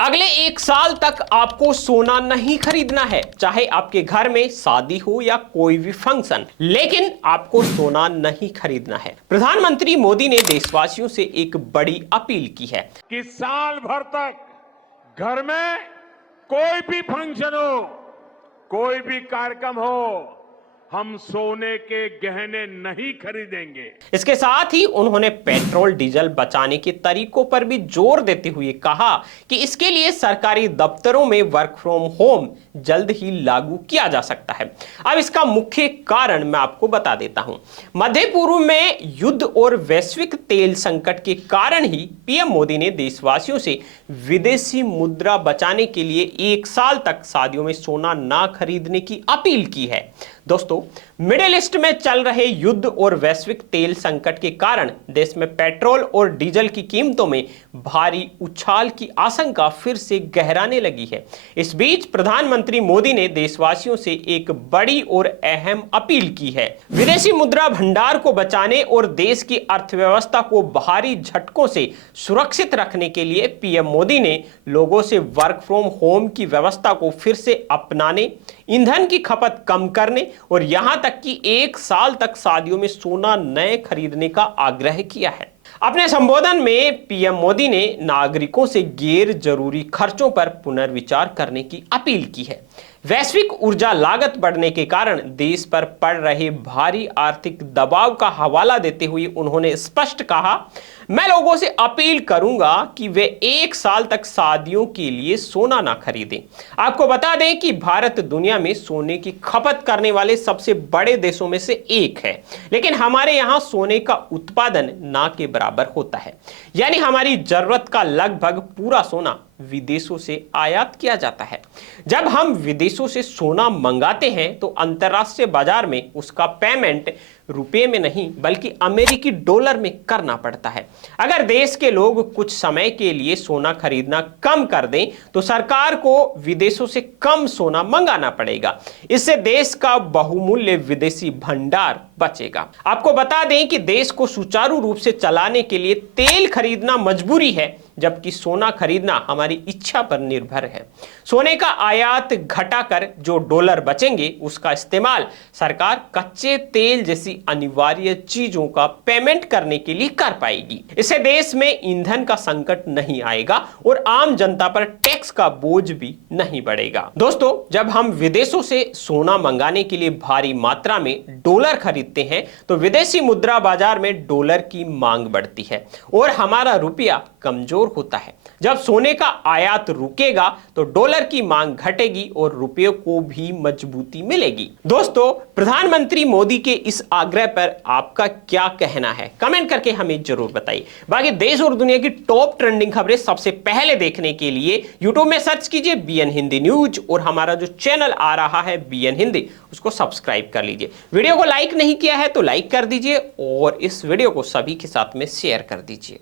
अगले 1 साल तक आपको सोना नहीं खरीदना है, चाहे आपके घर में शादी हो या कोई भी फंक्शन, लेकिन आपको सोना नहीं खरीदना है। प्रधानमंत्री मोदी ने देशवासियों से एक बड़ी अपील की है कि साल भर तक घर में कोई भी फंक्शन हो, कोई भी कार्यक्रम हो, हम सोने के गहने नहीं खरीदेंगे। इसके साथ ही उन्होंने पेट्रोल डीजल बचाने के तरीकों पर भी जोर देते हुए कहा कि इसके लिए सरकारी दफ्तरों में वर्क फ्रॉम होम जल्द ही लागू किया जा सकता है। अब इसका मुख्य कारण मैं आपको बता देता हूं। मध्य पूर्व में युद्ध और वैश्विक तेल संकट के कारण ही पीएम मोदी ने देशवासियों से विदेशी मुद्रा बचाने के लिए 1 साल तक शादियों में सोना ना खरीदने की अपील की है। दोस्तों, मिडिल ईस्ट में चल रहे युद्ध और वैश्विक तेल संकट के कारण देश में पेट्रोल और डीजल की कीमतों में भारी उछाल की आशंका फिर से गहराने लगी है। इस बीच प्रधानमंत्री मोदी ने देशवासियों से एक बड़ी और अहम अपील की है। विदेशी मुद्रा भंडार को बचाने और देश की अर्थव्यवस्था को भारी झटकों से सुरक्षित रखने के लिए पीएम मोदी ने लोगों से वर्क फ्रॉम होम की व्यवस्था को फिर से अपनाने, ईंधन की खपत कम करने और यहां तक कि 1 साल तक शादियों में सोना नए खरीदने का आग्रह किया है। अपने संबोधन में पीएम मोदी ने नागरिकों से गैर जरूरी खर्चों पर पुनर्विचार करने की अपील की है। वैश्विक ऊर्जा लागत बढ़ने के कारण देश पर पड़ रहे भारी आर्थिक दबाव का हवाला देते हुए उन्होंने स्पष्ट कहा, मैं लोगों से अपील करूंगा कि वे 1 साल तक शादियों के लिए सोना ना खरीदें। आपको बता दें कि भारत दुनिया में सोने की खपत करने वाले सबसे बड़े देशों में से एक है, लेकिन हमारे यहां सोने का उत्पादन ना के बराबर होता है। यानी हमारी जरूरत का लगभग पूरा सोना विदेशों से आयात किया जाता है। जब हम विदेशों से सोना मंगाते हैं तो अंतर्राष्ट्रीय बाजार में उसका पेमेंट रुपए में नहीं बल्कि अमेरिकी डॉलर में करना पड़ता है। अगर देश के लोग कुछ समय के लिए सोना खरीदना कम कर दें तो सरकार को विदेशों से कम सोना मंगाना पड़ेगा। इससे देश का बहुमूल्य विदेशी भंडार बचेगा। आपको बता दें कि देश को सुचारू रूप से चलाने के लिए तेल खरीदना मजबूरी है, जबकि सोना खरीदना हमारी इच्छा पर निर्भर है। सोने का आयात घटाकर जो डॉलर बचेंगे उसका इस्तेमाल सरकार कच्चे तेल जैसी अनिवार्य चीजों का पेमेंट करने के लिए कर पाएगी। इससे देश में ईंधन का संकट नहीं आएगा और आम जनता पर टैक्स का बोझ भी नहीं बढ़ेगा। दोस्तों, जब हम विदेशों से सोना मंगाने के लिए भारी मात्रा में डॉलर खरीदते हैं तो विदेशी मुद्रा बाजार में डॉलर की मांग बढ़ती है और हमारा रुपया कमजोर होता है। जब सोने का आयात रुकेगा तो डॉलर की मांग घटेगी और रुपये को भी मजबूती मिलेगी। दोस्तों, प्रधानमंत्री मोदी के इस आग्रह पर आपका क्या कहना है? कमेंट करके हमें जरूर बताइए। बाकी देश और दुनिया की टॉप ट्रेंडिंग खबरें सबसे पहले देखने के लिए यूट्यूब में सर्च कीजिए बीएन हिंदी न्यूज और हमारा जो चैनल आ रहा है बीएन हिंदी, उसको सब्सक्राइब कर लीजिए। वीडियो को लाइक नहीं किया है तो लाइक कर दीजिए और इस वीडियो को सभी के साथ में शेयर कर दीजिए।